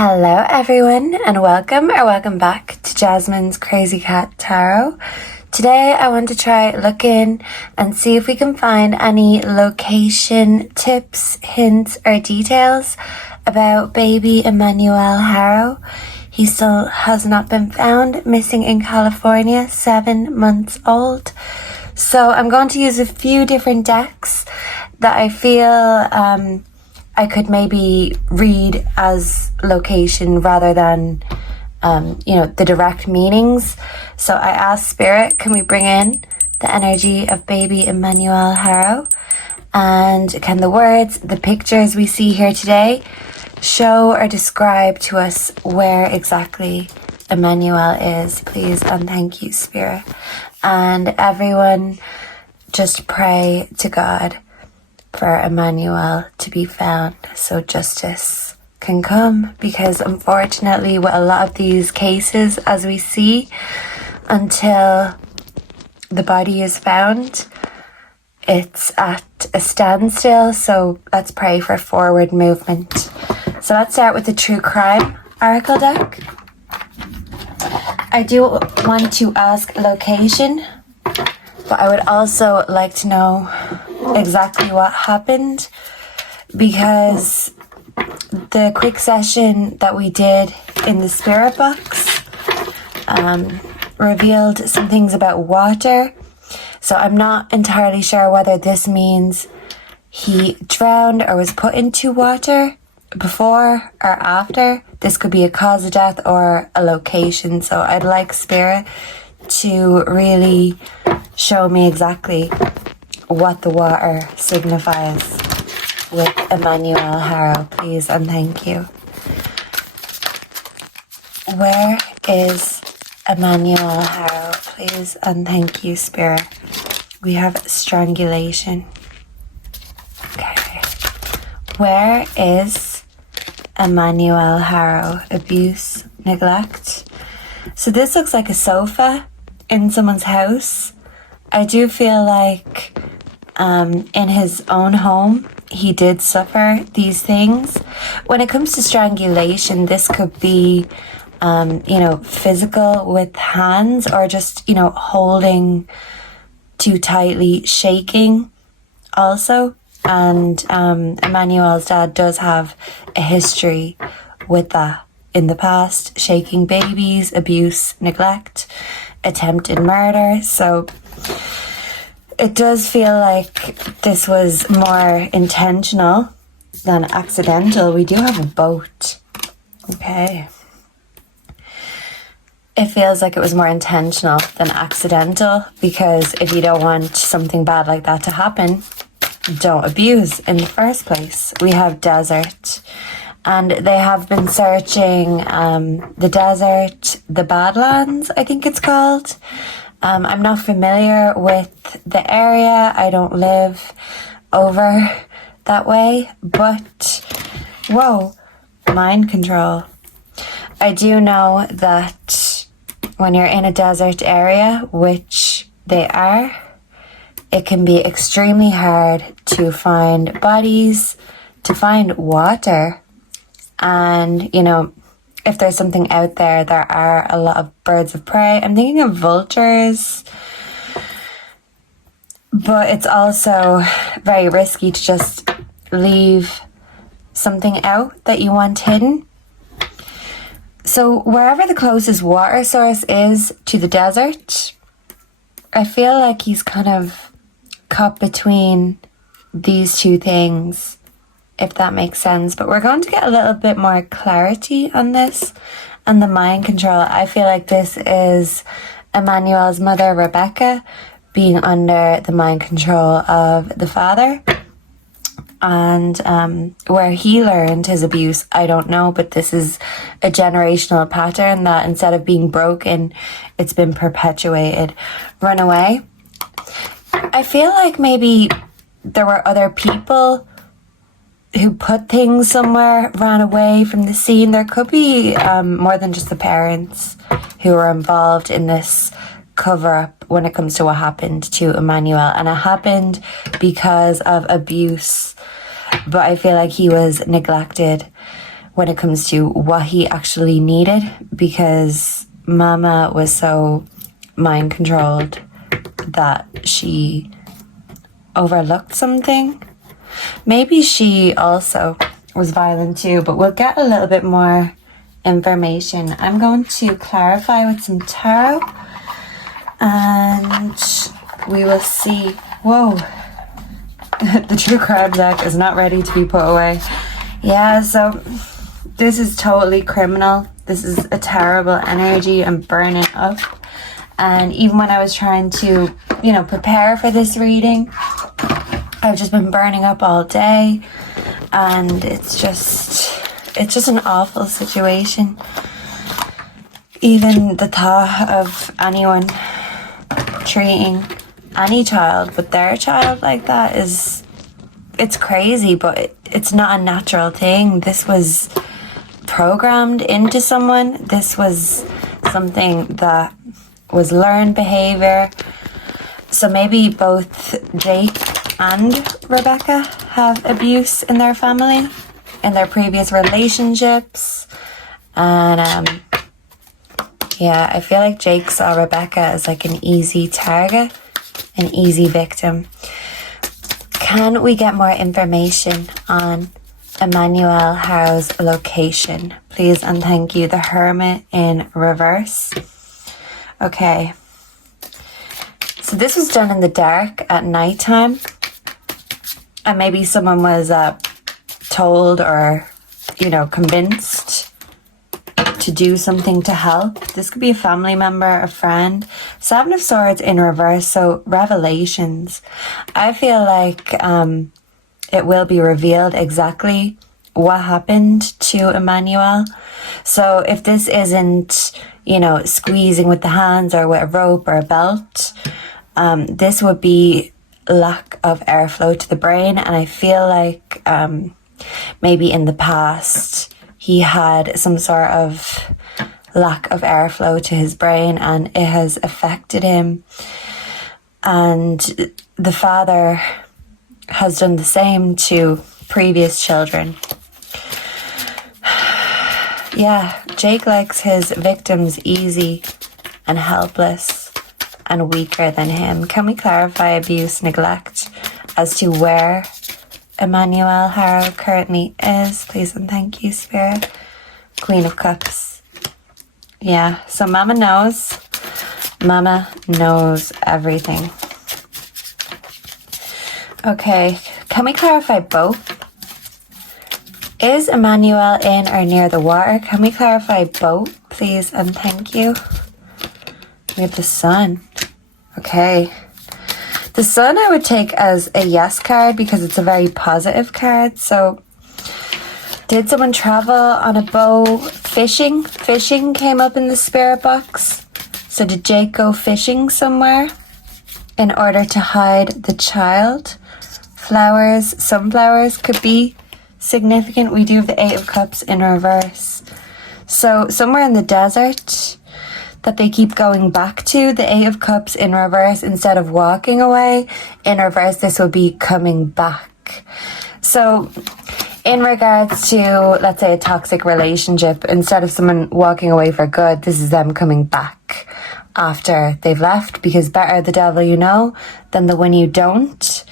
Hello everyone and welcome back to Jasmine's Crazy Cat Tarot. Today I want to try look in and see if we can find any location tips, hints or details about baby Emmanuel Haro. He still has not been found, missing in California, 7 months old. So I'm going to use a few different decks that I feel I could maybe read as location rather than, the direct meanings. So I asked Spirit, can we bring in the energy of baby Emmanuel Haro? And can the words, the pictures we see here today show or describe to us where exactly Emmanuel is? Please and thank you, Spirit. And everyone, just pray to God for Emmanuel to be found so justice can come, because unfortunately with a lot of these cases, as we see, until the body is found, it's at a standstill. So let's pray for forward movement. So let's start with the True Crime Oracle deck. I do want to ask location, but I would also like to know exactly what happened, because the quick session that we did in the spirit box revealed some things about water. So I'm not entirely sure whether this means he drowned or was put into water before or after. This could be a cause of death or a location. So I'd like Spirit to really show me exactly what the water signifies with Emmanuel Haro, please and thank you. Where is Emmanuel Haro, please and thank you, Spirit? We have strangulation. Okay. Where is Emmanuel Haro? Abuse, neglect. So this looks like a sofa in someone's house. I do feel like in his own home, he did suffer these things. When it comes to strangulation, this could be, physical with hands, or just, holding too tightly, shaking also. And Emmanuel's dad does have a history with that in the past, shaking babies, abuse, neglect, attempted murder. So it does feel like this was more intentional than accidental. We do have a boat. Okay. It feels like it was more intentional than accidental, because if you don't want something bad like that to happen, don't abuse in the first place. We have desert, and they have been searching the desert, the Badlands, I think it's called. I'm not familiar with the area. I don't live over that way, but whoa, mind control. I do know that when you're in a desert area, which they are, it can be extremely hard to find bodies, to find water. And, if there's something out there, there are a lot of birds of prey. I'm thinking of vultures. But it's also very risky to just leave something out that you want hidden. So wherever the closest water source is to the desert, I feel like he's kind of caught between these two things, if that makes sense. But we're going to get a little bit more clarity on this and the mind control. I feel like this is Emmanuel's mother, Rebecca, being under the mind control of the father. And where he learned his abuse, I don't know, but this is a generational pattern that instead of being broken, it's been perpetuated. Run away. I feel like maybe there were other people who put things somewhere, ran away from the scene. There could be more than just the parents who were involved in this cover-up when it comes to what happened to Emmanuel. And it happened because of abuse, but I feel like he was neglected when it comes to what he actually needed, because Mama was so mind controlled that she overlooked something. Maybe she also was violent too, but we'll get a little bit more information. I'm going to clarify with some tarot and we will see. Whoa, the true crime deck is not ready to be put away. Yeah, so this is totally criminal. This is a terrible energy and burning up. And even when I was trying to, prepare for this reading, I've just been burning up all day, and it's just an awful situation. Even the thought of anyone treating any child but their child like that it's crazy, but it's not a natural thing. This was programmed into someone. This was something that was learned behavior. So maybe both Jake and Rebecca have abuse in their family, in their previous relationships. And I feel like Jake saw Rebecca as like an easy target, an easy victim. Can we get more information on Emmanuel Haro's location, please and thank you? The Hermit in reverse. Okay, so this was done in the dark at nighttime, and maybe someone was told or convinced to do something to help. This could be a family member, a friend. Seven of Swords in reverse, so revelations. I feel like it will be revealed exactly what happened to Emmanuel. So if this isn't, squeezing with the hands or with a rope or a belt, this would be lack of airflow to the brain. And I feel like maybe in the past he had some sort of lack of airflow to his brain and it has affected him. And the father has done the same to previous children. Yeah, Jake likes his victims easy and helpless and weaker than him. Can we clarify abuse, neglect as to where Emmanuel Haro currently is, please and thank you, Spirit? Queen of Cups. Yeah, so Mama knows. Mama knows everything. Okay, can we clarify both? Is Emmanuel in or near the water? Can we clarify both, please and thank you? We have the Sun. Okay. The Sun I would take as a yes card because it's a very positive card. So, did someone travel on a boat fishing? Fishing came up in the spirit box. So did Jake go fishing somewhere in order to hide the child? Flowers, sunflowers could be significant. We do have the Eight of Cups in reverse. So somewhere in the desert that they keep going back to, the Eight of Cups in reverse, instead of walking away in reverse, this will be coming back. So in regards to, let's say, a toxic relationship, instead of someone walking away for good, this is them coming back after they've left, because better the devil you know than the one you don't.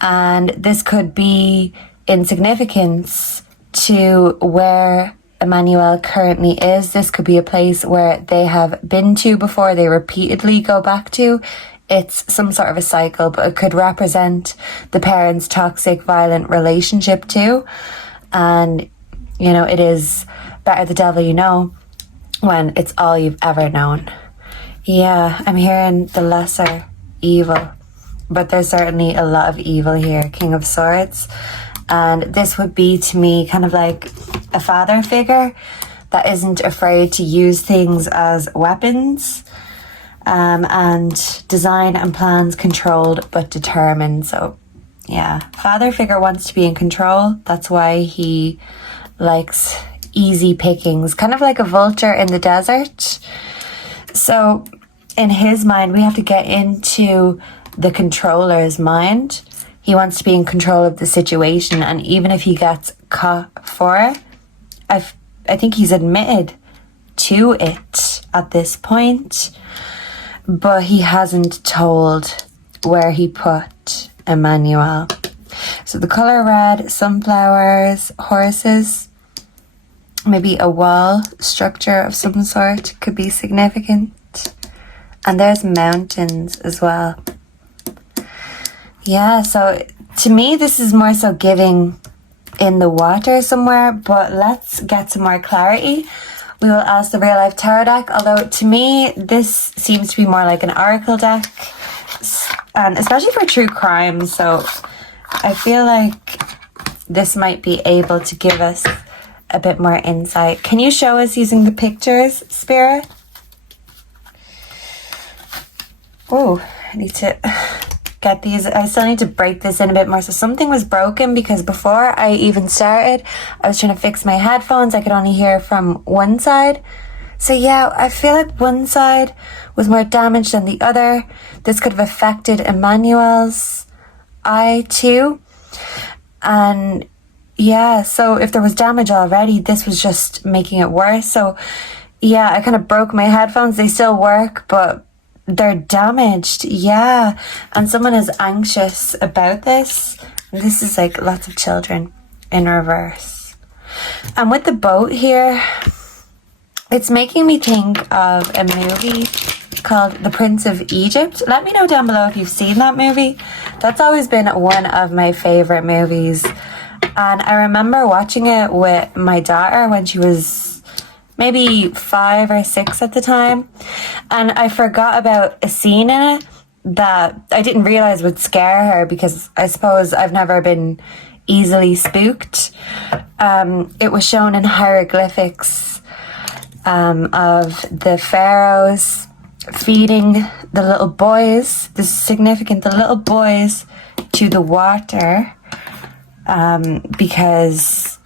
And this could be in significance to where Emmanuel currently is. This could be a place where they have been to before, they repeatedly go back to. It's some sort of a cycle, but it could represent the parents' toxic, violent relationship too. And, it is better the devil you know when it's all you've ever known. Yeah, I'm hearing the lesser evil, but there's certainly a lot of evil here. King of Swords. And this would be to me kind of like a father figure that isn't afraid to use things as weapons, and design and plans controlled but determined. So yeah, father figure wants to be in control. That's why he likes easy pickings, kind of like a vulture in the desert. So in his mind, we have to get into the controller's mind. He wants to be in control of the situation, and even if he gets caught for it, I think he's admitted to it at this point, but he hasn't told where he put Emmanuel. So the color red, sunflowers, horses, maybe a wall structure of some sort could be significant. And there's mountains as well. Yeah, so to me this is more so giving in the water somewhere, but let's get some more clarity. We will ask the real life tarot deck, although to me this seems to be more like an oracle deck, and especially for true crime, so I feel like this might be able to give us a bit more insight. Can you show us using the pictures, Spirit? Oh, I need to get these. I still need to break this in a bit more. So something was broken because before I even started, I was trying to fix my headphones. I could only hear from one side. So yeah, I feel like one side was more damaged than the other. This could have affected Emmanuel's eye too. And yeah, so if there was damage already, this was just making it worse. So yeah, I kind of broke my headphones. They still work, but they're damaged. Yeah, and someone is anxious about this. This is like lots of children in reverse. And with the boat here, it's making me think of a movie called The Prince of Egypt. Let me know down below if you've seen that movie. That's always been one of my favorite movies, and I remember watching it with my daughter when she was maybe 5 or 6 at the time, and I forgot about a scene in it that I didn't realize would scare her, because I suppose I've never been easily spooked. It was shown in hieroglyphics of the pharaohs feeding the little boys, this is significant, the little boys to the water, because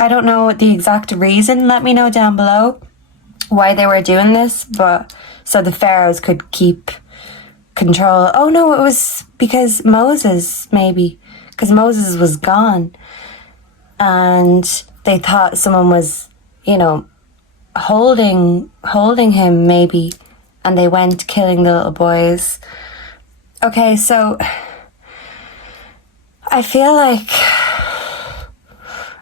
I don't know the exact reason. Let me know down below why they were doing this, but so the pharaohs could keep control. Oh no, it was because Moses, maybe, because Moses was gone, and they thought someone was, you know, holding him maybe, and they went killing the little boys. Okay, so I feel like,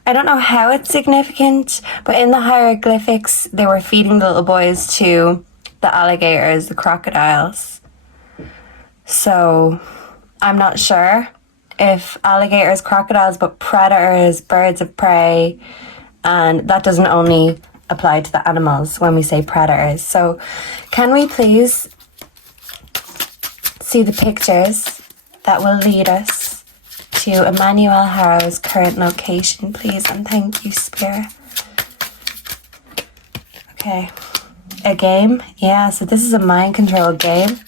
I don't know how it's significant, but in the hieroglyphics, they were feeding the little boys to the alligators, the crocodiles. So I'm not sure if alligators, crocodiles, but predators, birds of prey, and that doesn't only apply to the animals when we say predators. So can we please see the pictures that will lead us to Emmanuel Haro's current location, please, and thank you, Spirit. Okay, a game. Yeah, so this is a mind control game.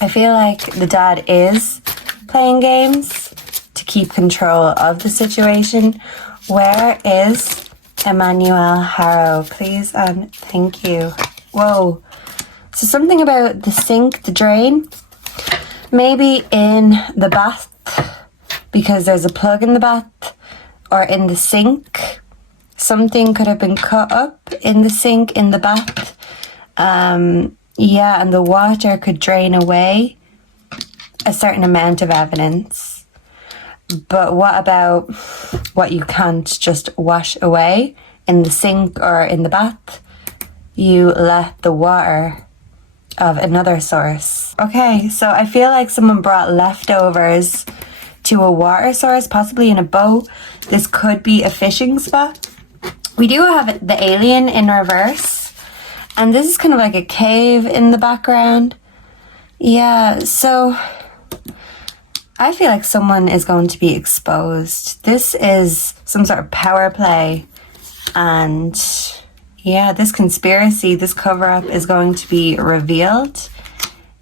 I feel like the dad is playing games to keep control of the situation. Where is Emmanuel Haro, please, and thank you. Whoa. So something about the sink, the drain, maybe in the bath, because there's a plug in the bath, or in the sink. Something could have been cut up in the sink, in the bath. Yeah, and the water could drain away a certain amount of evidence. But what about what you can't just wash away in the sink or in the bath? You let the water of another source. Okay, so I feel like someone brought leftovers to a water source, possibly in a boat. This could be a fishing spot. We do have the alien in reverse, and this is kind of like a cave in the background. Yeah, so I feel like someone is going to be exposed. This is some sort of power play, and yeah, this conspiracy, this cover-up is going to be revealed.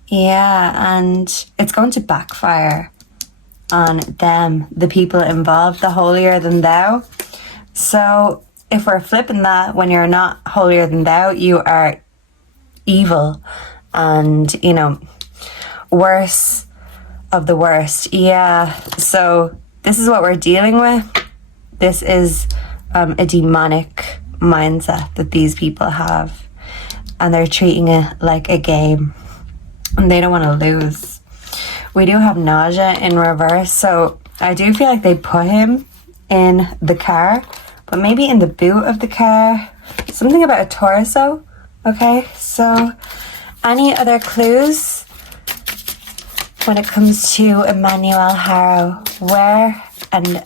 Yeah, and it's going to backfire on them, the people involved, the holier than thou. So if we're flipping that, when you're not holier than thou, you are evil and, you know, worse of the worst. Yeah, so this is what we're dealing with. This is a demonic mindset that these people have, and they're treating it like a game, and they don't want to lose. We do have nausea in reverse, so I do feel like they put him in the car, but maybe in the boot of the car. Something about a torso. Okay, so any other clues when it comes to Emmanuel Haro? Where and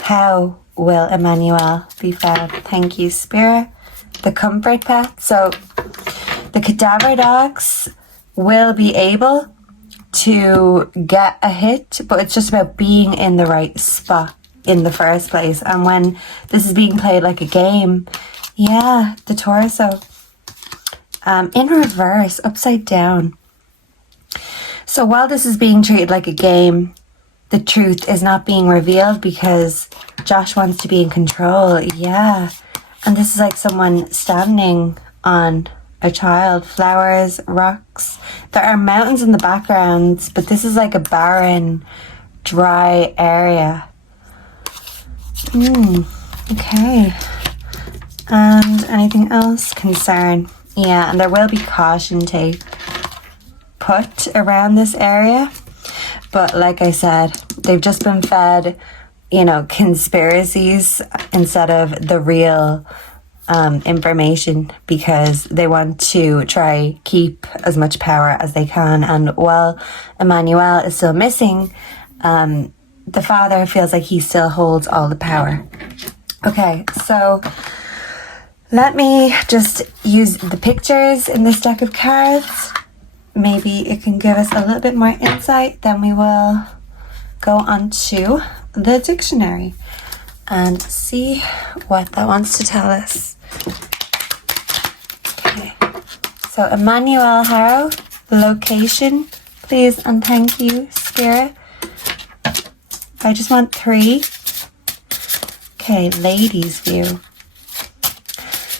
how will Emmanuel be found? Thank you, Spirit. The comfort pet. So the cadaver dogs will be able to get a hit, but it's just about being in the right spot in the first place. And when this is being played like a game, yeah, the torso. In reverse, upside down. So while this is being treated like a game, the truth is not being revealed because Josh wants to be in control. Yeah. And this is like someone standing on a child. Flowers, rocks. There are mountains in the background, but this is like a barren, dry area. Okay. And anything else? Concern. Yeah, and there will be caution tape put around this area. But like I said, they've just been fed, you know, conspiracies instead of the real information, because they want to try keep as much power as they can. And while Emmanuel is still missing, the father feels like he still holds all the power. Okay, so let me just use the pictures in this deck of cards. Maybe it can give us a little bit more insight. Then we will go on to the dictionary and see what that wants to tell us. Okay, so Emmanuel Haro, location, please and thank you, Spirit. I just want 3. Okay, ladies' view.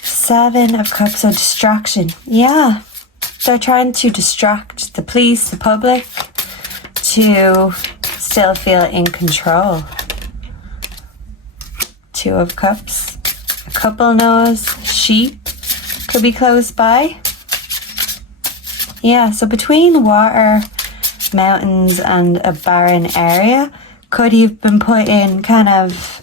7 of Cups, so distraction. Yeah, they're trying to distract the police, the public, to still feel in control. 2 of Cups. A couple knows sheep could be close by. Yeah, so between water, mountains and a barren area, could have been put in kind of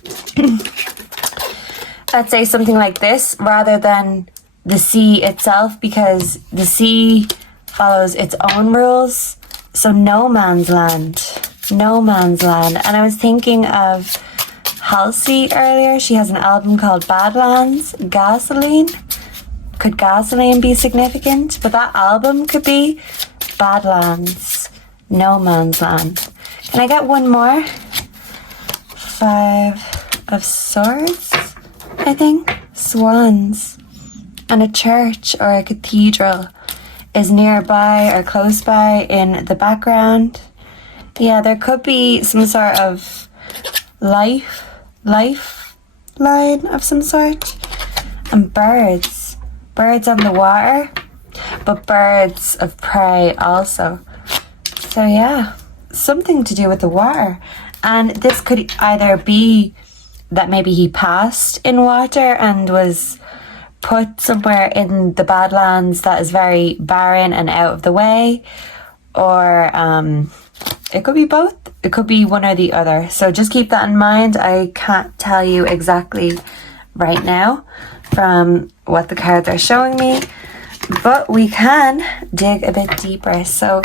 let's say something like this rather than the sea itself, because the sea follows its own rules. So no man's land. And I was thinking of Halsey earlier. She has an album called Badlands. Gasoline. Could gasoline be significant? But that album could be Badlands. No man's land. Can I get one more? 5 of Swords, I think. Swans. And a church or a cathedral is nearby or close by in the background. Yeah, there could be some sort of lifeline of some sort. And birds on the water, but birds of prey also. So yeah, something to do with the water. And this could either be that maybe he passed in water and was put somewhere in the Badlands that is very barren and out of the way, or it could be both. It could be one or the other. So just keep that in mind. I can't tell you exactly right now from what the cards are showing me, but we can dig a bit deeper. So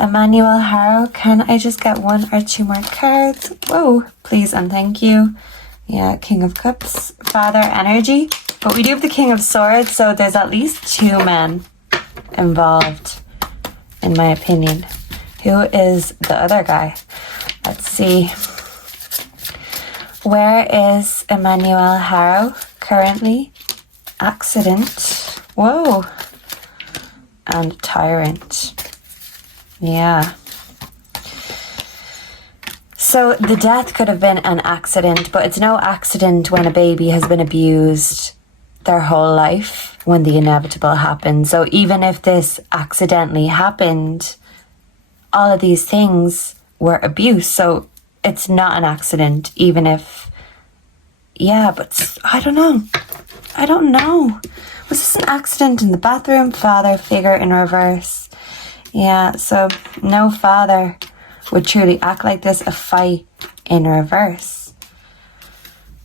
Emmanuel Haro, can I just get 1 or 2 more cards? Whoa, please and thank you. Yeah, King of Cups, Father energy. But we do have the King of Swords, so there's at least 2 men involved, in my opinion. Who is the other guy? Let's see. Where is Emmanuel Haro currently? Accident. Whoa. And Tyrant. Yeah. So the death could have been an accident, but it's no accident when a baby has been abused their whole life when the inevitable happens. So even if this accidentally happened, all of these things were abuse. So it's not an accident, even if, yeah, but I don't know. Was this an accident in the bathroom? Father figure in reverse. Yeah, so no father would truly act like this. A fight in reverse.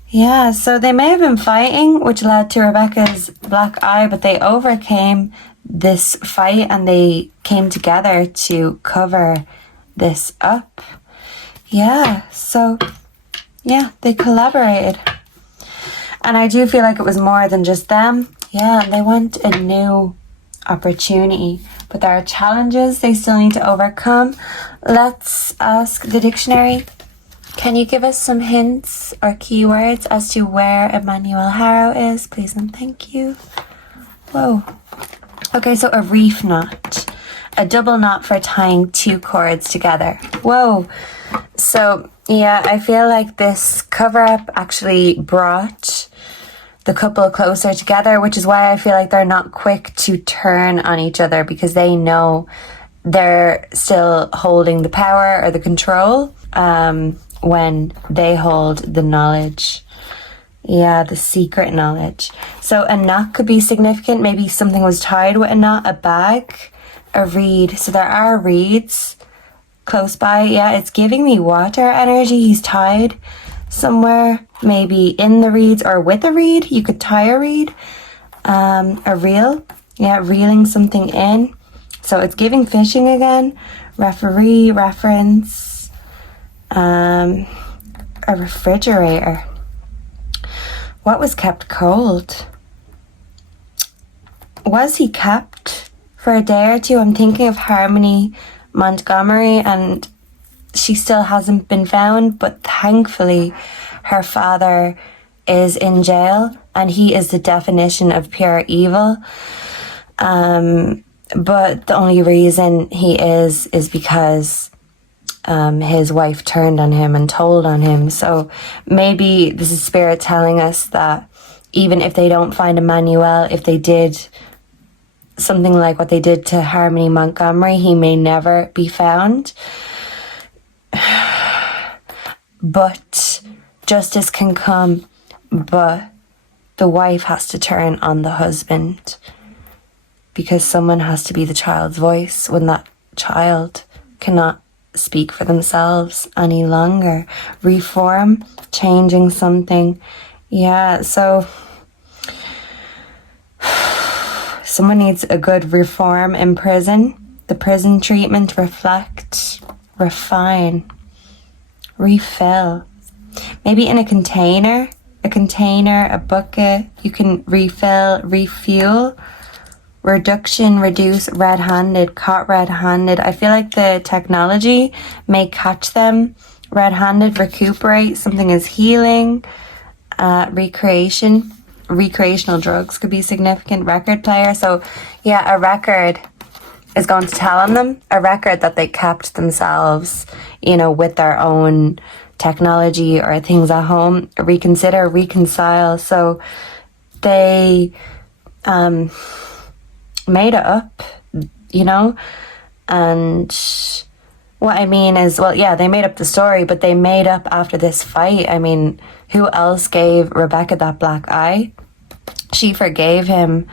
Yeah, so they may have been fighting, which led to Rebecca's black eye, but they overcame this fight and they came together to cover this up. Yeah, so yeah, they collaborated. And I do feel like it was more than just them. Yeah, they want a new opportunity, but there are challenges they still need to overcome. Let's ask the dictionary. Can you give us some hints or keywords as to where emmanuelharo is, please and thank you? Whoa. Okay, so a reef knot. A double knot for tying two cords together. Whoa. So, yeah, I feel like this cover-up actually brought the couple closer together, which is why I feel like they're not quick to turn on each other, because they know they're still holding the power or the control when they hold the knowledge. Yeah, the secret knowledge. So a knot could be significant. Maybe something was tied with a knot, a bag, a reed. So there are reeds close by. Yeah, it's giving me water energy. He's tied somewhere, maybe in the reeds or with a reed. You could tie a reed. A reel. Yeah, reeling something in. So it's giving fishing again. Referee, reference. A refrigerator. What was kept cold? Was he kept for a day or two? I'm thinking of Harmony Montgomery, and she still hasn't been found, but thankfully her father is in jail and he is the definition of pure evil. But the only reason he is because his wife turned on him and told on him. So maybe this is spirit telling us that even if they don't find Emmanuel, if they did something like what they did to Harmony Montgomery, he may never be found. But justice can come, but the wife has to turn on the husband, because someone has to be the child's voice when that child cannot speak for themselves any longer. Reform, changing something. Yeah, so someone needs a good reform in prison. The prison treatment, reflect, refine, refill. Maybe in a container, a bucket. You can refill, refuel. Reduction, reduce, red-handed, caught red-handed. I feel like the technology may catch them red-handed. Recuperate, something is healing. Recreation, recreational drugs could be significant. Record player, so yeah, a record is going to tell on them. A record that they kept themselves, you know, with their own technology or things at home. Reconsider, reconcile. So they made it up, you know, and what I mean is, well, yeah, they made up the story, but they made up after this fight. I mean, who else gave Rebecca that black eye? She forgave him,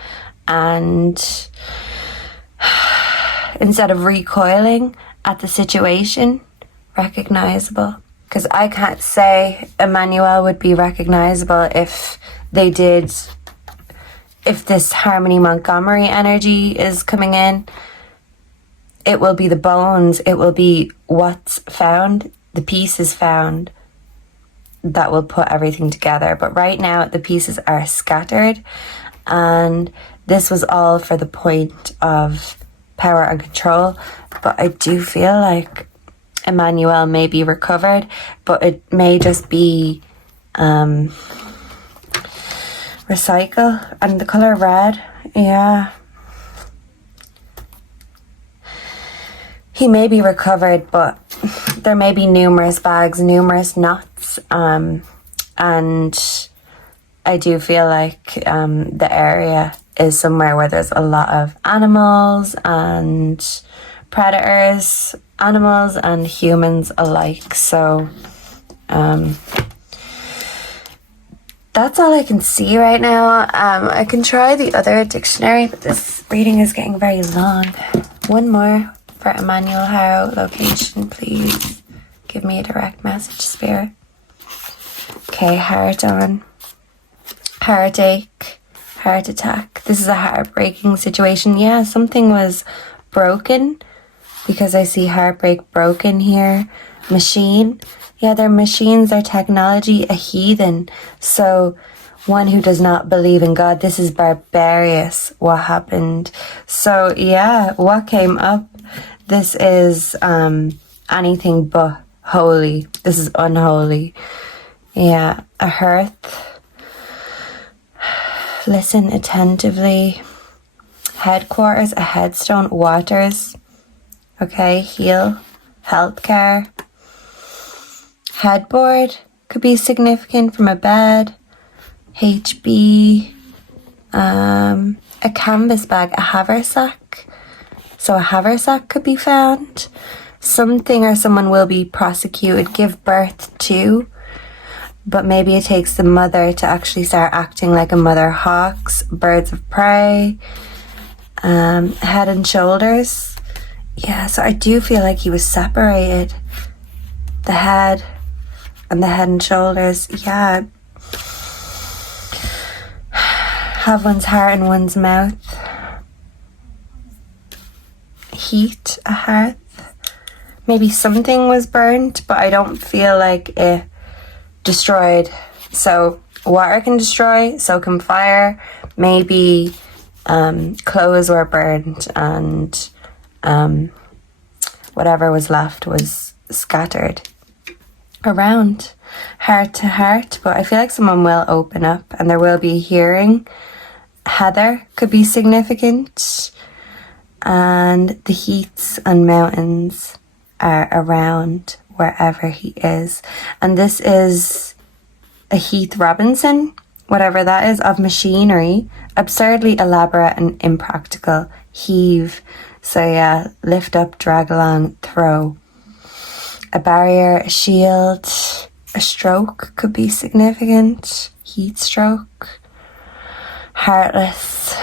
and instead of recoiling at the situation, recognizable. Because I can't say Emmanuel would be recognizable if they did. If this Harmony Montgomery energy is coming in, it will be the bones, it will be what's found, the pieces found, that will put everything together. But right now, the pieces are scattered, and this was all for the point of power and control. But I do feel like Emmanuel may be recovered, but it may just be recycle. And the color red, yeah, he may be recovered, but there may be numerous bags, numerous knots, and I do feel like the area is somewhere where there's a lot of animals and predators, animals and humans alike. So that's all I can see right now. I can try the other dictionary, but this reading is getting very long. One more for Emmanuel Haro. Location, please. Give me a direct message, Spirit. Okay, heart on. Heartache. Heart attack. This is a heartbreaking situation. Yeah, something was broken because I see heartbreak broken here. Machine. Yeah, their machines, their technology, a heathen. So one who does not believe in God. This is barbarous, what happened. So yeah, what came up? This is anything but holy. This is unholy. Yeah, a hearth. Listen attentively. Headquarters, a headstone. Waters. Okay, heal. Healthcare. Headboard could be significant from a bed. HB. A canvas bag, a haversack. So a haversack could be found. Something or someone will be prosecuted, give birth to. But maybe it takes the mother to actually start acting like a mother. Hawks, birds of prey. Head and shoulders. Yeah, so I do feel like he was separated. The head and the head and shoulders. Yeah. Have one's heart in one's mouth. Heat, a hearth. Maybe something was burnt, but I don't feel like it destroyed. So water can destroy, so can fire. Maybe clothes were burned and whatever was left was scattered around. Heart to heart, but I feel like someone will open up and there will be a hearing. Heather could be significant, and the heaths and mountains are around wherever he is. And this is a Heath Robinson, whatever that is, of machinery. Absurdly elaborate and impractical. Heave. So yeah, lift up, drag along, throw. A barrier, a shield. A stroke could be significant. Heat stroke. Heartless.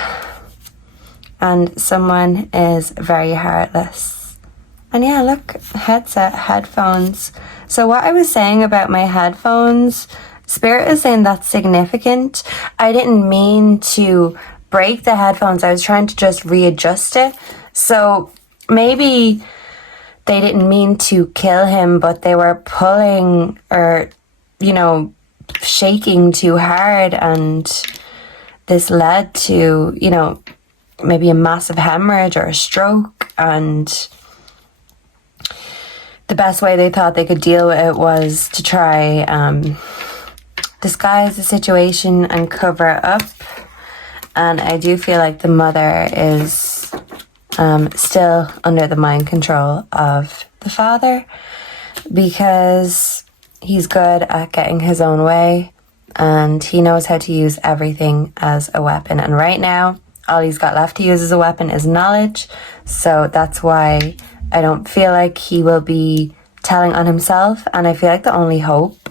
And someone is very heartless. And yeah, look, headset, headphones. So what I was saying about my headphones, Spirit is saying that's significant. I didn't mean to break the headphones. I was trying to just readjust it. So maybe they didn't mean to kill him, but they were pulling or, shaking too hard. And this led to, maybe a massive hemorrhage or a stroke. And the best way they thought they could deal with it was to try disguise the situation and cover it up. And I do feel like the mother is still under the mind control of the father, because he's good at getting his own way and he knows how to use everything as a weapon. And right now, all he's got left to use as a weapon is knowledge. So that's why I don't feel like he will be telling on himself. And I feel like the only hope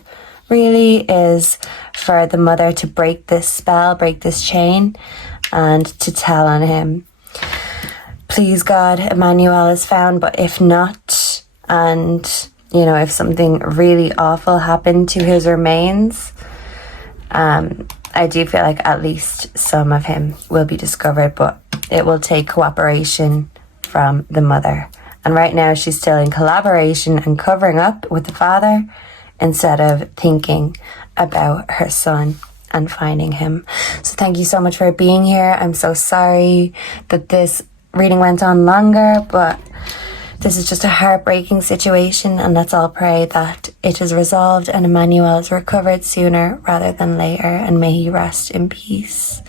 really is for the mother to break this spell, break this chain, and to tell on him. Please God, Emmanuel is found, but if not, and if something really awful happened to his remains, I do feel like at least some of him will be discovered, but it will take cooperation from the mother. And right now she's still in collaboration and covering up with the father instead of thinking about her son and finding him. So thank you so much for being here. I'm so sorry that this reading went on longer, but this is just a heartbreaking situation, and let's all pray that it is resolved and Emmanuel is recovered sooner rather than later, and may he rest in peace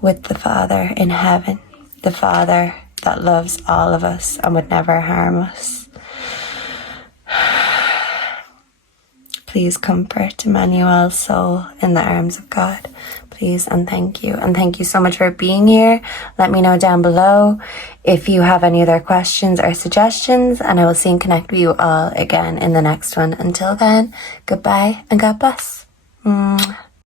with the Father in heaven, the Father that loves all of us and would never harm us. Please comfort Emmanuel's soul in the arms of God. Please and thank you. And thank you so much for being here. Let me know down below if you have any other questions or suggestions, and I will see and connect with you all again in the next one. Until then, goodbye and God bless. Mwah.